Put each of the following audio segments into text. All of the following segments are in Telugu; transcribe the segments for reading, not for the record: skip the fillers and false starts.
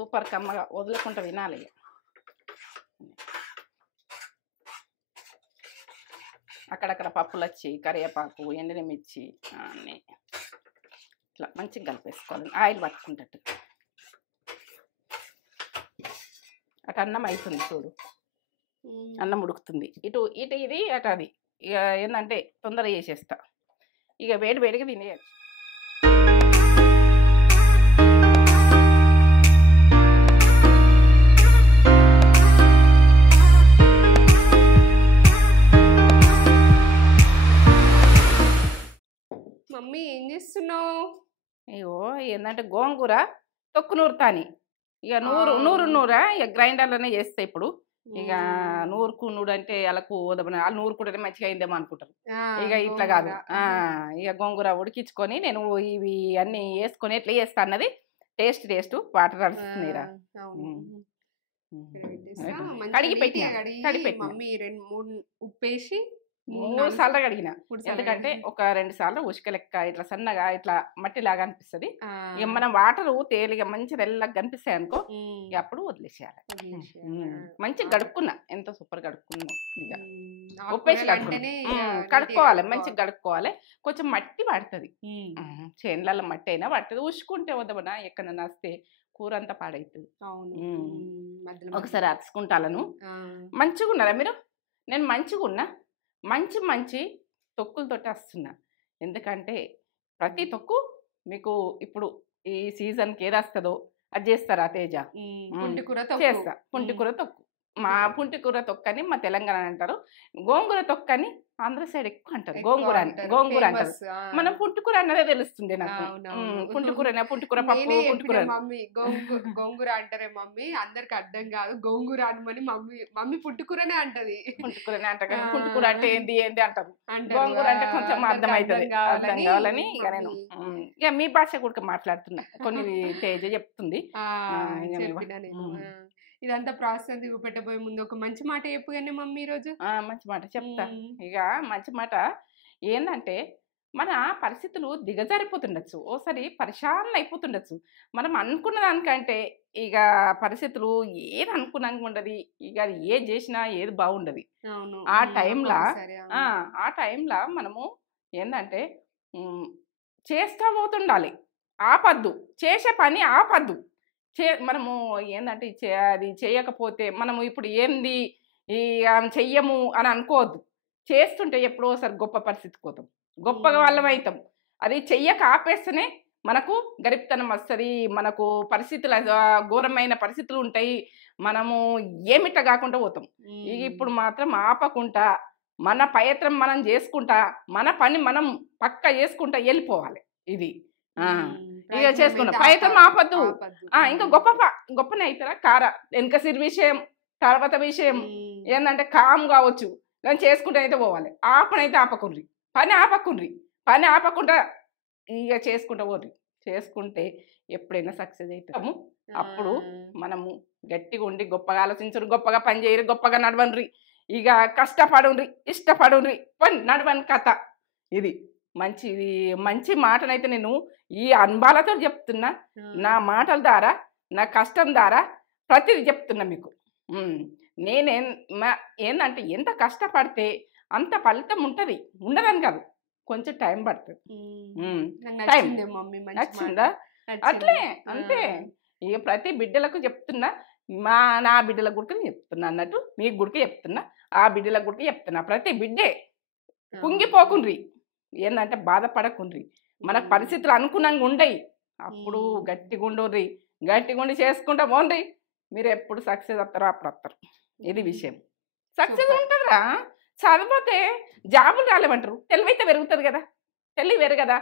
సూపర్ కమ్మగా వదలకుండా తినాలి. అక్కడక్కడ పప్పులు వచ్చి కరివేపాకు ఎండుమిర్చి అన్నీ ఇట్లా మంచిగా కలిపేసుకోవాలి. ఆయిల్ పట్టుకుంటట్టు. అటు అన్నం అవుతుంది చూడు, అన్నం ఉడుకుతుంది. ఇటు ఇటు ఇది అటు అది. ఇక ఏంటంటే తొందరగా చేసేస్తా. ఇక వేడి వేడిగా తినేయచ్చు. మమ్మీ ఏం చేస్తున్నావు? అయ్యో ఏంటంటే గోంగూర తొక్కు నూరుతాని. ఇక నూరా ఇక గ్రైండర్లోనే చేస్తా ఇప్పుడు. ఇక నూరు అంటే వాళ్ళకు వాళ్ళు నూరుకుంటే మంచిగా అయిందేమో అనుకుంటారు. ఇక ఇట్లా కాదు. ఇక గోంగూర ఉడికించుకొని నేను ఇవి అన్ని వేసుకొని ఎట్లా చేస్తా అన్నది టేస్ట్ వాటర్ అడుస్తున్నాయిరా. కడిగి పెట్టిన మమ్మీ 2-3 ఉప్పేసి 3 సార్లు కడిగిన. ఎందుకంటే ఒక 2 సార్లు ఉసుక లెక్క ఇట్లా సన్నగా ఇట్లా మట్టి లాగా అనిపిస్తుంది. ఇక మనం వాటర్ తేలిగా మంచి తెల్లగా కనిపిస్తాయి అనుకో, ఇక అప్పుడు వదిలేసేయాలి. మంచిగా గడుక్కున్నా, ఎంతో సూపర్ గడుక్కున్నాం. ఇక ఉప్పేసి కడుక్కోవాలి, మంచిగా గడుక్కోవాలి. కొంచెం మట్టి పడుతుంది, చేనులలో మట్టి అయినా పడుతుంది. ఉసుకుంటే వదవనా ఎక్కడన్నా వస్తే కూర అంతా పాడవుతుంది. ఒకసారి అరుచుకుంటాను. మంచిగా ఉన్నారా మీరు? నేను మంచిగా ఉన్నా. మంచి తొక్కులతోటి వస్తున్నా. ఎందుకంటే ప్రతి తొక్కు మీకు ఇప్పుడు ఈ సీజన్కి ఏది వస్తుందో అది చేస్తారా తేజ? చేస్తా. పుంటికూర తొక్కు. మా పుంటికూర తొక్కని మా తెలంగాణ అంటారు. గోంగూర తొక్కని ఆంధ్ర సైడ్ ఎక్కువ అంటారు. గోంగూర అంటారు. మనం పుంటికూర అన్నదే తెలుస్తుంది నాకు. పుంటికూర పప్పు పుంటికూర. మమ్మీ గోంగూర అంటారే మమ్మీ, అందరికి అర్థం కాదు. గోంగూర అనమని మమ్మీ పుట్టుకూరనే అంటది. పుంటికూరనే అంటారు కానీ పుంటికూర అంటే ఏంటి అంటారు. గోంగూర అంటే కొంచెం అర్థం అవుతుంది, అర్థం కావాలని ఇక నేను ఇక మీ భాష కూడా మాట్లాడుతున్నా. కొన్ని తేజ చెప్తుంది. ఇదంతా ప్రాసెస్ పెట్టబోయే ముందు ఒక మంచి మాట చెప్పు కానీ మమ్మీ ఈరోజు. మంచి మాట చెప్తా. ఇక మంచి మాట ఏంటంటే మన పరిస్థితులు దిగజారిపోతుండొచ్చు, ఓసారి పరిశాన్ అయిపోతుండొచ్చు. మనం అనుకున్న దానికంటే ఇక పరిస్థితులు ఏది అనుకున్నాక ఉండదు. ఇక అది ఏది చేసినా ఏది బాగుండదు. ఆ టైంలో మనము ఏంటంటే చేస్తూ పోతుండాలి, ఆపద్దు. చేసే పని ఆపద్దు. మనము ఏంటంటే అది చేయకపోతే మనము ఇప్పుడు ఏంది చెయ్యము అని అనుకోవద్దు. చేస్తుంటే ఎప్పుడోసారి గొప్ప పరిస్థితికి పోతాం, గొప్పగా వాళ్ళం అవుతాం. అది చెయ్యక ఆపేస్తేనే మనకు గరిప్తనం వస్తుంది. మనకు పరిస్థితులు ఘోరమైన పరిస్థితులు ఉంటాయి. మనము ఏమిట కాకుండా పోతాం. ఇప్పుడు మాత్రం ఆపకుండా మన ప్రయత్నం మనం చేసుకుంటా, మన పని మనం పక్క చేసుకుంటా వెళ్ళిపోవాలి. ఇది ఇక చేసుకున్నాం. ప్రయత్నం ఆపద్దు. ఇంకా గొప్పనే అవుతారా కార వెనక సిరి విషయం, తర్వాత విషయం ఏంటంటే కామ్ కావచ్చు, కానీ చేసుకుంటే అయితే పోవాలి. ఆపనైతే ఆపకుండ్రి, పని ఆపకుండా ఇక చేసుకుంటా పోర్రి. చేసుకుంటే ఎప్పుడైనా సక్సెస్ అవుతాము. అప్పుడు మనము గట్టిగా ఉండి గొప్పగా ఆలోచించరు, గొప్పగా పని చేయరు, గొప్పగా నడవన్రి. ఇక కష్టపడుండ్రి, ఇష్టపడుండ్రి, నడవని కథ. ఇది మంచి మాటనైతే నేను ఈ అనుభవాలతో చెప్తున్నా. నా మాటల ద్వారా, నా కష్టం ద్వారా ప్రతిదీ చెప్తున్నా మీకు. ఏంటంటే ఎంత కష్టపడితే అంత ఫలితం ఉంటుంది. ఉండదని కాదు, కొంచెం టైం పడుతుంది. నచ్చిందా? అట్లే అంతే. ఇక ప్రతి బిడ్డలకు చెప్తున్నా, నా బిడ్డల గుడికి చెప్తున్నా అన్నట్టు మీ గుడికి చెప్తున్నా, ఆ బిడ్డల గుడికి చెప్తున్నా. ప్రతి బిడ్డే కుంగిపోకుండ్రి, ఏంటంటే బాధపడకుండ్రి. మనకు పరిస్థితులు అనుకున్నంగా ఉండయి. అప్పుడు గట్టిగా ఉండుర్రి, గట్టిగా ఉండి చేసుకుంటా పోండ్రి. మీరు ఎప్పుడు సక్సెస్ వస్తారో అప్పుడు వస్తారు. ఇది విషయం. సక్సెస్ ఉంటుందిరా. చదివితే జాబులు రాలేమంటారు, తెలివైతే పెరుగుతుంది కదా. తెలివి వేరు కదా.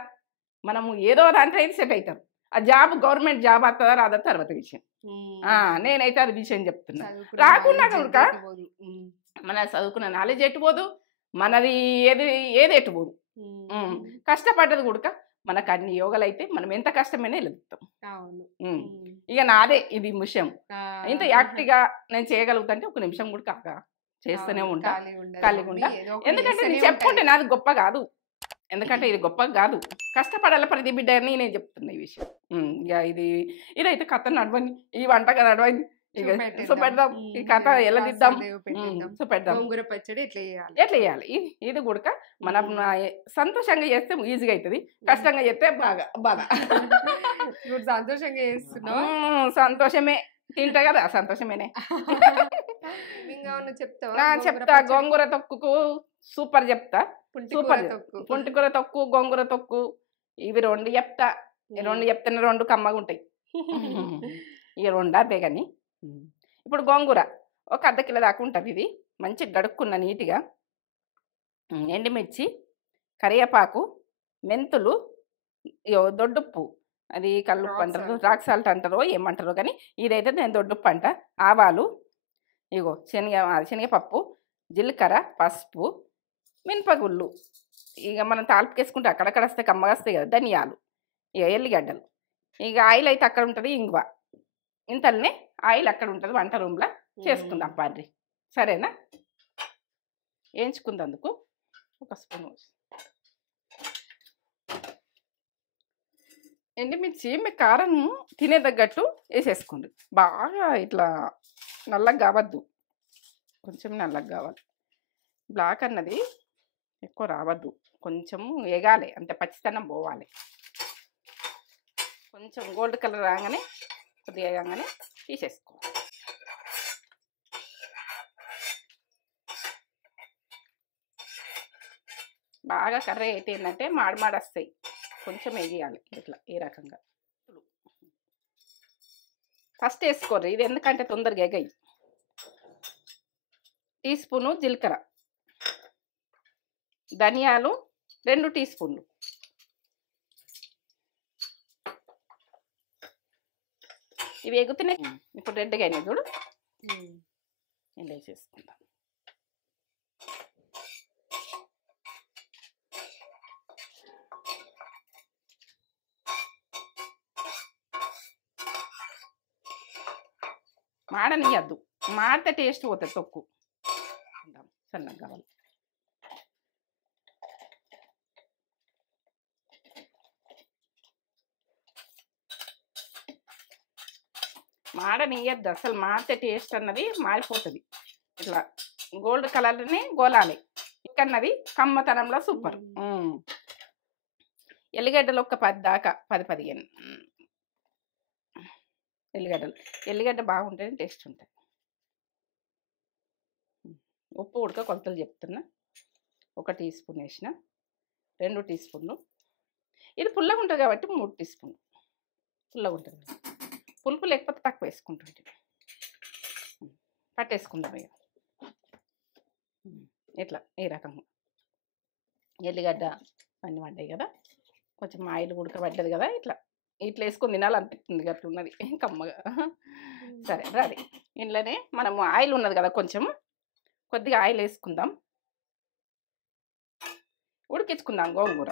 మనము ఏదో దాంట్లో అయితే సెట్ అవుతారు. ఆ జాబ్ గవర్నమెంట్ జాబ్ వస్తుందా రాదా తర్వాత విషయం. నేనైతే అది విషయం చెప్తున్నా. రాకున్నా కనుక మన చదువుకున్న నాలెడ్జ్ ఎట్టుపోదు, మనది ఏది ఎట్టుపోదు. కష్టపడ్డది కూడా మనకు అన్ని యోగాలు అయితే మనం ఎంత కష్టమైనా వెళ్తాం. ఇక నాదే ఇది విషయం. ఇంత యాక్టివ్గా నేను చేయగలుగుతా అంటే 1 నిమిషం కూడా కాక చేస్తూనే ఉంటా, ఖాళీగా ఉంటా. ఎందుకంటే నేను చెప్పుకుంటే నాది గొప్ప కాదు. ఎందుకంటే ఇది గొప్ప కాదు, కష్టపడాల ప్రతి బిడ్డ అని నేను చెప్తున్నా ఈ విషయం. ఇక ఇదైతే కథ నడవని, ఈ వంటగా నడవని, ఇక చూపెడదాం ఈ కథ ఎలా దిద్దాం, చూపెడదాం గోంగూర పచ్చడి ఎట్లా చేయాలి. ఇది కూడా మనం సంతోషంగా చేస్తే ఈజీగా అవుతుంది, కష్టంగా చేస్తే బాగా సంతోషంగా చేస్తున్నావు. సంతోషమే, తింటా కదా సంతోషమేనే. చెప్తా గోంగూర తొక్కుకు సూపర్ చెప్తా, సూపర్. పుంటికూర తొక్కు, గోంగూర తొక్కు, ఇవి 2 చెప్తా. 2 చెప్తున్నా 2 కమ్మగా ఉంటాయి. ఇక 2 అదే కానీ ఇప్పుడు గోంగూర ఒక అర్ధ కిలో దాకా ఉంటుంది. ఇది మంచిగా గడుక్కున్న నీట్గా. ఎండుమిర్చి, కరివేపాకు, మెంతులు, దొడ్డుప్పు, అది కల్లుప్పు అంటారు, రాక్ సాల్ట్ అంటారో ఏమంటారో కానీ ఇదైతే నేను దొడ్డుప్పు అంట. ఆవాలు, ఇగో శనగపప్పు, జీలకర్ర, పసుపు, మినపగుళ్ళు, ఇక మనం తాలిపుకేసుకుంటే అక్కడక్కడ వస్తే కమ్మగా వస్తాయి కదా, ధనియాలు, ఇక ఎల్లిగడ్డలు, ఇక ఆయిల్ అయితే అక్కడ ఉంటుంది, ఇంగువ ఇంతలోనే ఆయిల్ అక్కడ ఉంటుంది వంట రూమ్లో. చేసుకుందాం పాడ్రి, సరేనా? వేయించుకుందందుకు ఒక స్పూన్ ఎండుమిర్చి మీ కారం తినే తగ్గట్టు వేసేసుకోండి. బాగా ఇట్లా నల్లగా కావద్దు, కొంచెం నల్లగా కావాలి. బ్లాక్ అన్నది ఎక్కువ రావద్దు, కొంచెం ఎగాలి, అంటే పచ్చితనం పోవాలి. కొంచెం గోల్డ్ కలర్ రాగానే, కొద్దిగా వేయగానే తీసేసుకోవాలి. బాగా కర్రీ అయితే ఏంటంటే మాడి వస్తాయి, కొంచెం వేయాలి ఇట్లా ఈ రకంగా. ఫస్ట్ వేసుకోర్రి, ఇది ఎందుకంటే తొందరగా ఎగాయి. టీ స్పూను జీలకర్ర, ధనియాలు 2 టీ స్పూన్లు, ఇవి ఎగుతున్నాయి. ఇప్పుడు రెడ్గా అయినాయి చూడు, ఇలా వేసేసుకుందాం. మాడనియద్దు, మాడితే టేస్ట్ పోతుంది తొక్కు. సన్నగా కావాలి. మాడనియద్దు అసలు, మాడితే టేస్ట్ అన్నది మారిపోతుంది. ఇట్లా గోల్డ్ కలర్ని గోలాలి, ఇంకన్నది కమ్మతనంలో సూపర్. ఎల్లిగడ్డలు ఒక 10 దాకా, 10-15 ఎల్లిగడ్డ బాగుంటుంది, టేస్ట్ ఉంటుంది. ఉప్పు ఉడక కొలతలు చెప్తున్నా. 1 టీ స్పూన్ వేసిన, 2 టీ స్పూన్లు. ఇది పుల్లగా ఉంటుంది కాబట్టి 3 టీ స్పూన్లు పుల్లగా ఉంటుంది. పులుపు లేకపోతే తక్కువ వేసుకుంటుంటే పట్టేసుకుందాం. ఇక ఇట్లా ఈ రకంగా ఎల్లిగడ్డ అన్నీ పడ్డాయి కదా, కొంచెం ఆయిల్ ఉడకబడ్డది కదా, ఇట్లా వేసుకొని తినాలనిపిస్తుంది, అట్లున్నది కమ్మగా. సరే రాది, ఇంట్లోనే మనము ఆయిల్ ఉన్నది కదా, కొంచెం కొద్దిగా ఆయిల్ వేసుకుందాం, ఉడికించుకుందాం గోంగూర.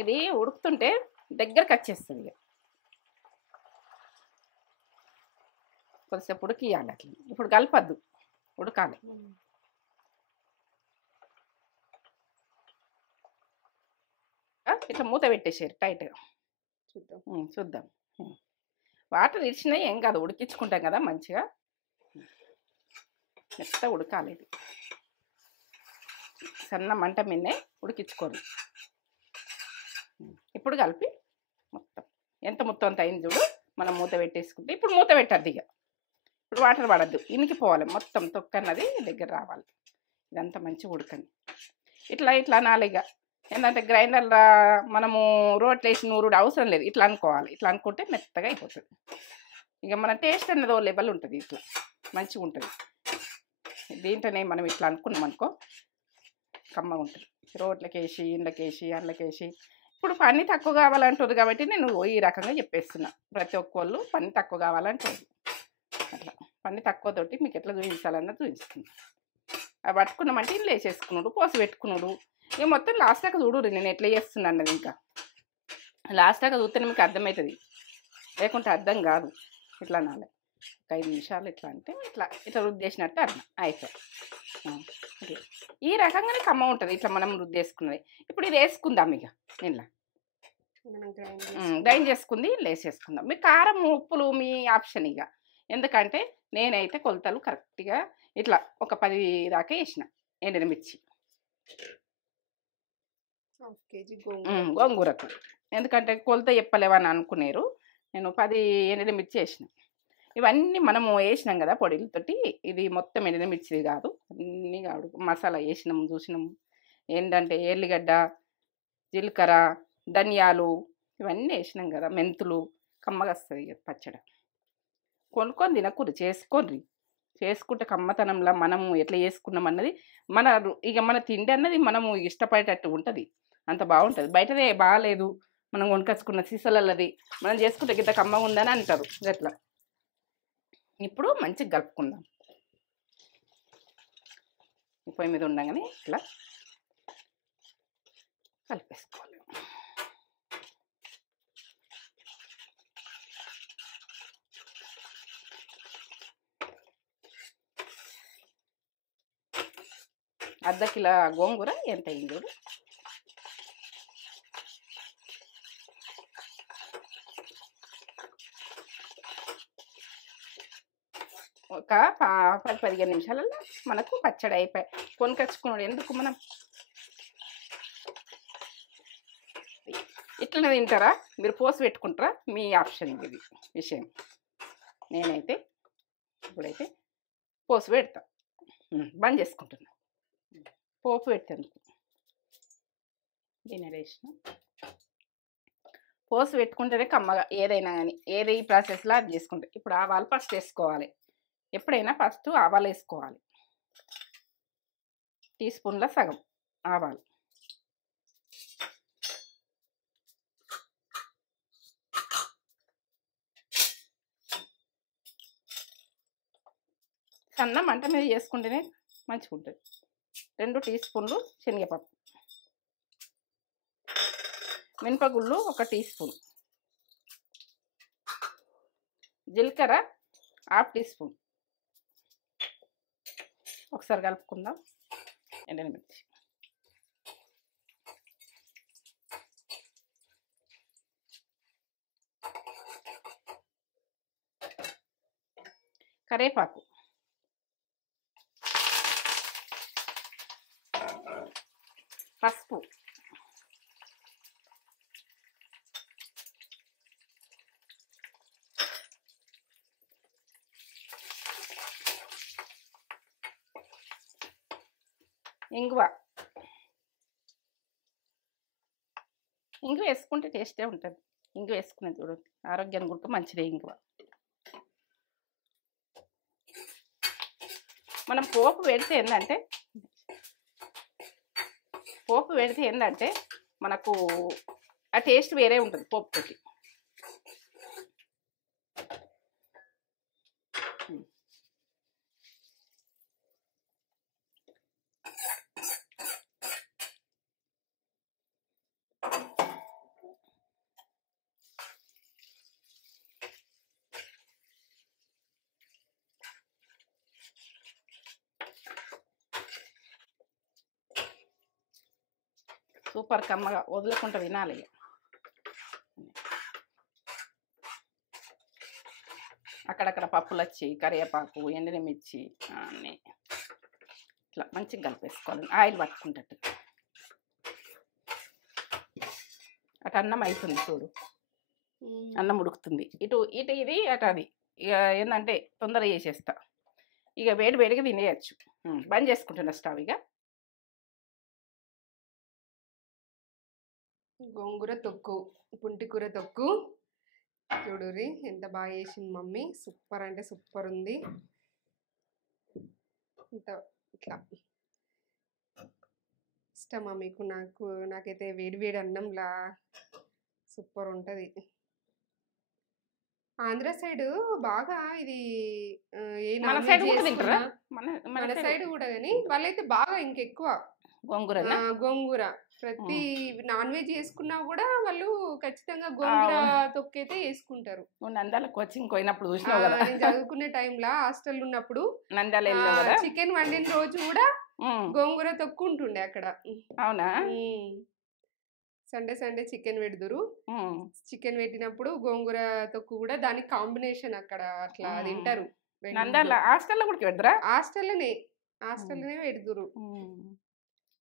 ఇది ఉడుకుతుంటే దగ్గరకు వచ్చేస్తుంది, కొద్దిసేపు ఉడికియాలి అట్లా. ఇప్పుడు కలపద్దు, ఉడకాలి. ఇట్లా మూత పెట్టేసారు టైట్గా. చూద్దాం. వాటర్ ఇచ్చినాయి ఏం కాదు, ఉడికించుకుంటాం కదా మంచిగా. మెత్తగా ఉడకాలి, ఇది సన్న మంట మీదనే ఉడికించుకోండి. ఇప్పుడు కలిపి మొత్తం మొత్తం అంత అయింది చూడు, మనం మూత పెట్టేసుకుంటే. ఇప్పుడు మూత పెట్టద్దు, ఇక ఇప్పుడు వాటర్ పడద్దు, ఇనికిపోవాలి మొత్తం, తొక్కన్నది దగ్గర రావాలి. ఇదంతా మంచిగా ఉడకండి. ఇట్లా అనాలిగా, ఏంటంటే గ్రైండర్లో మనము రోట్లు వేసి నూరుడు అవసరం లేదు, ఇట్లా అనుకోవాలి. ఇట్లా అనుకుంటే మెత్తగా అయిపోతుంది. ఇక మన టేస్ట్ అన్నది ఓ లెవెల్ ఉంటుంది, ఇట్లా మంచిగా ఉంటుంది. దీంట్లోనే మనం ఇట్లా అనుకున్నాం అనుకో, కమ్మగా ఉంటుంది. రోట్లకేసి, ఇండ్లకేసి, అండ్లకేసి. ఇప్పుడు పని తక్కువ కావాలంటారు కాబట్టి నేను ఈ రకంగా చెప్పేస్తున్నా. ప్రతి ఒక్కళ్ళు పని తక్కువ కావాలంటారు. అట్లా పని తక్కువతోటి మీకు ఎట్లా చూపించాలన్నది చూపిస్తుంది. అవి పట్టుకున్నామంటే ఇల్లు వేసేసుకున్నాడు, పోసి పెట్టుకున్నాడు. ఇక మొత్తం లాస్ట్ దాకా చూడు నేను ఎట్లా చేస్తున్నా అన్నది. ఇంకా లాస్ట్ దాకా చూస్తేనే మీకు అర్థమవుతుంది, లేకుంటే అర్థం కాదు. ఇట్లా అనాలి. ఒక 5 నిమిషాలు ఇట్లా అంటే ఇట్లా ఇట్లా రుద్దేసినట్టు అట్లా అయిపోయి ఇట్లా ఈ రకంగానే కమ్మ ఉంటుంది ఇట్లా మనం రుద్దేసుకున్నది. ఇప్పుడు ఇది వేసుకుందాం ఇక ఇలా మనం గ్రైండ్ చేసుకుంది లేసేసుకుందాం. మీ కారం ఉప్పులు మీ ఆప్షన్ ఇక. ఎందుకంటే నేనైతే కొలతలు కరెక్ట్గా ఇట్లా ఒక 10 దాకా వేసిన ఎండిమిర్చి 1/2 kg గోంగూరకు. ఎందుకంటే కొలత చెప్పలేవని అనుకునేరు. నేను 10 ఎండిమిర్చి వేసిన. ఇవన్నీ మనము వేసినాం కదా పొడిలతోటి. ఇది మొత్తం ఎండిమిర్చిది కాదు, అన్నీ కాదు మసాలా వేసినాము చూసినాము. ఏంటంటే ఎల్లిగడ్డ, జీలకర్ర, ధనియాలు ఇవన్నీ వేసినాం కదా, మెంతులు. కమ్మగా వస్తుంది ఇక పచ్చడి. కొనుక్కొని తినకూడదు, చేసుకోండి. చేసుకుంటే కమ్మతనంలో మనము ఎట్లా చేసుకున్నాం అన్నది ఇక మన తిండి అన్నది మనము ఇష్టపడేటట్టు ఉంటుంది. అంత బాగుంటుంది. బయటదే బాగాలేదు, మనం కొనుకొచ్చుకున్న సీసాలది మనం చేసుకుంటే గిట్ట కమ్మగా ఉందని అంటారు గట్లా. ఇప్పుడు మంచిగా కలుపుకుందాం. పొయ్యి మీద ఉండగానే ఇట్లా కలిపేసుకోవాలి. అర్ధ కిలో గోంగూర ఎంత అయింది చూడు. ఒక 10-15 నిమిషాలలో మనకు పచ్చడి అయిపోయి కొనుకొచ్చుకున్నాడు. ఎందుకు మనం ఇట్లనే తింటారా, మీరు పోసి పెట్టుకుంటారా, మీ ఆప్షన్ ఇది విషయం. నేనైతే ఇప్పుడైతే పోసి పెడతా, బంద్ చేసుకుంటున్నా. పోపు పెట్టాను దీని వేసిన పోసి పెట్టుకుంటేనే కమ్మగా ఏదైనా కానీ ఏది ఈ ప్రాసెస్లో అది చేసుకుంటే. ఇప్పుడు ఆవాలు ఫస్ట్ వేసుకోవాలి. ఎప్పుడైనా ఫస్ట్ ఆవాలు వేసుకోవాలి. టీ స్పూన్ల సగం ఆవాలు, సన్న మంట మీద చేసుకుంటేనే మంచిగా ఉంటుంది. 2 టీ స్పూన్లు శనగపప్పు, మినపగుళ్ళు 1 టీ స్పూన్, జీలకర్ర 1/2 టీ స్పూన్. ఒకసారి కలుపుకుందాం. ఎండుమిర్చి, కరివేపాకు, పసుపు, ఇంగువ. ఇంగువ వేసుకుంటే టేస్టే ఉంటుంది. ఇంగువ వేసుకునేది చూడండి, ఆరోగ్యానికి కూడా మంచిదే ఇంగువ. మనం పోపు పెడితే ఏంటంటే మనకు ఆ టేస్ట్ వేరే ఉంటుంది పోపుతోటి. సూపర్ కమ్మగా వదలకుండా తినాలి. అక్కడక్కడ పప్పులు వచ్చి కరివేపాకు, ఎండుమిర్చి అన్నీ ఇట్లా మంచిగా కలిపేసుకోవాలి. ఆయిల్ పట్టుకుంటట్టు. అటు అన్నం అవుతుంది చూడు, అన్నం ఉడుకుతుంది. ఇటు ఇది అటు అది. ఇక ఏంటంటే తొందరగా చేసేస్తా. ఇక వేడిగా తినేయచ్చు. బంద్ చేసుకుంటున్నా స్టవ్. ఇక గోంగూర తొక్కు, పుంటికూర తొక్కు చూడురి ఎంత బాగా చేసింది మమ్మీ. సూపర్ అంటే సూపర్ ఉంది. ఇంత ఇట్లా ఇష్టమా మీకు? నాకైతే వేడి అన్నంలా సూపర్ ఉంటుంది. ఆంధ్ర సైడ్ బాగా ఇది మన సైడ్ కూడా, కానీ వాళ్ళైతే బాగా ఇంకెక్కువ గోంగూర ప్రతి నాన్ వెజ్ చేసుకున్నా కూడా వాళ్ళు ఖచ్చితంగా గోంగూర తొక్కైతే వేసుకుంటారు. నువ్వు నంద్యాల కోచింగ్ పోయినప్పుడు చూసినావు కదా, నేను చదువుకునే టైంలో హాస్టల్ ఉన్నప్పుడు నంద్యాల వెళ్ళావు కదా, చికెన్ వండిన రోజు కూడా గోంగూర తొక్కు ఉంటుండే అక్కడ. అవునా? సండే సండే చికెన్ పెడుదురు. చికెన్ పెట్టినప్పుడు గోంగూర తొక్కు కూడా దానికి కాంబినేషన్ అక్కడ అట్లా తింటారు. నంద్యాల హాస్టల్లో కూడా పెడతారా? హాస్టల్లోనే పెడుదురు.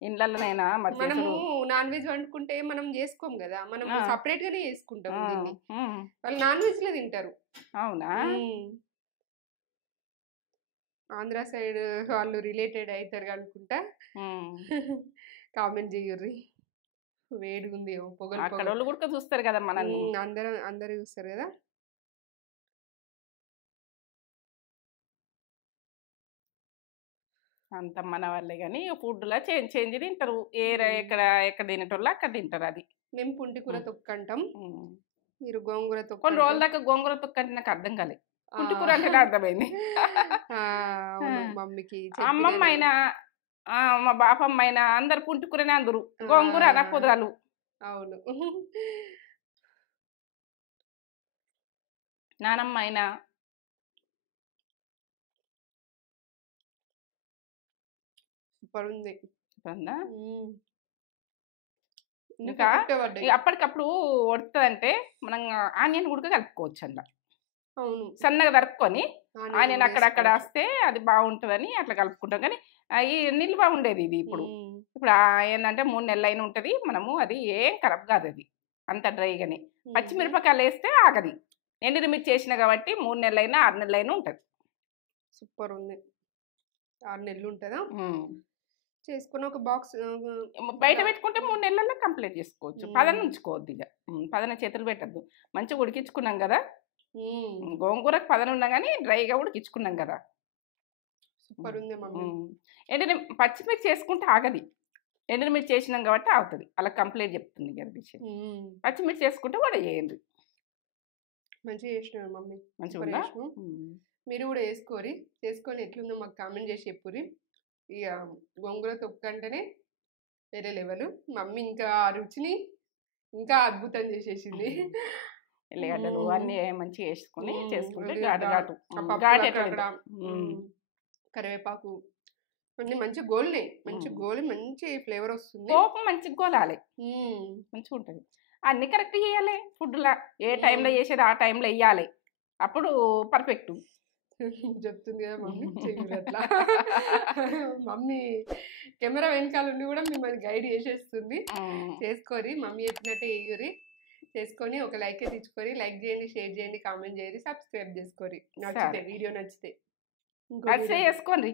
ఇండ్లలోనైనా మనము నాన్ వెజ్ వండుకుంటే మనం చేసుకోం కదా, మనం సపరేట్ గానే చేసుకుంటాం దీన్ని. వాళ్ళు నాన్ వెజ్ లో తింటారు. అవునా? ఆంధ్ర సైడ్ వాళ్ళు రిలేటెడ్ అవుతారు అనుకుంటా. కామెంట్ చెయ్యర్రి. వేడి ఉంది, పొగలు అక్కడ వాళ్ళు కూడా చూస్తారు కదా మనల్ని, అందరూ చూస్తారు కదా. అంత మన వాళ్ళే కానీ ఫుడ్లో చేంజ్ తింటారు. ఎక్కడ తినేటోళ్ళు అక్కడ తింటారు. అది మేము పుంటికూర తొక్కు అంటాం, మీరు గోంగూర తొక్కు. కొన్ని రోజుల దాకా గోంగూర తొక్కు అంటే నాకు అర్థం కాలేదు, పుంటికూర అంటే అర్థమైంది. మమ్మీకి అమ్మమ్మ అయినా మా బాపమ్మ అయినా అందరు పుంటికూరనే అందరు, గోంగూర అన కుదరాలు. అవును. నానమ్మ అయినా సూపర్ ఉంది. ఇంకా అప్పటికప్పుడు వడుతుందంటే మనం ఆనియన్ కూడా కలుపుకోవచ్చు అలా. అవును, సన్నగా తరుక్కొని ఆనియన్ అక్కడక్కడ వస్తే అది బాగుంటుందని అట్లా కలుపుకుంటాం. కానీ ఈ నిల్వ ఉండేది ఇది. ఇప్పుడు ఏంటంటే 3 నెలలు అయినా ఉంటుంది, మనము అది ఏం ఖరాబ్ కాదు, అది అంత డ్రైగానే. పచ్చిమిరపకాయలు వేస్తే ఆగది. ఎండుమిర్చి చేసిన కాబట్టి 3 నెలలైనా 6 నెలలైనా ఉంటుంది. సూపర్ ఉంది. 6 నెలలు ఉంటుందా? చేసుకుని ఒక బాక్స్ బయట పెట్టుకుంటే 3 నెలల్లో కంప్లీట్ చేసుకోవచ్చు. పదన ఉంచుకోవద్దు, ఇక పదన చేతులు పెట్టద్దు. మంచిగా ఉడికించుకున్నాం కదా, గోంగూరకు పదన ఉన్నా కానీ డ్రైగా ఉడికించుకున్నాం కదా. సూపర్ ఉంది మమ్మీ. పచ్చిమిర్చి చేసుకుంటే ఆగది, ఎండుమిర్చి చేసినాం కాబట్టి ఆగుతుంది. అలా కంప్లీట్ చెప్తుంది కదా విషయం. పచ్చిమిర్చి చేసుకుంటే కూడా చేయండి. మంచిగా చేసినారు మమ్మీ, మంచిగా. మీరు కూడా చేసుకొని ఎట్లుందో మాకు కామెంట్ చేసి చెప్పుర్రి. ఇక గోంగూర తొక్కు అంటేనే వేరే లెవెల్. మమ్మీ ఇంకా రుచిని ఇంకా అద్భుతం చేసేసింది. ఎల్లిగడ్డలు అన్నీ మంచిగా వేసుకుని చేసుకుంటే కరివేపాకు అన్ని మంచి గోలి మంచి ఫ్లేవర్ వస్తుంది. కోపం మంచిగా గోలాలి, మంచిగా ఉంటుంది. అన్ని కరెక్ట్ చేయాలి. ఫుడ్లా ఏ టైంలో చేసేది ఆ టైంలో వేయాలి, అప్పుడు పర్ఫెక్ట్. చెప్తుంది కదా మమ్మీ, చెయ్యరు అట్లా. మమ్మీ కెమెరా వెనకాల ఉండి కూడా మిమ్మల్ని గైడ్ చేసేస్తుంది. చేసుకొని మమ్మీ చెప్పినట్టే వేయరి. చేసుకొని ఒక లైక్ తెచ్చుకొని, లైక్ చేయండి, షేర్ చేయండి, కామెంట్ చేయండి, సబ్స్క్రైబ్ చేసుకోండి. నచ్చితే వీడియో నచ్చితే చేసుకోండి.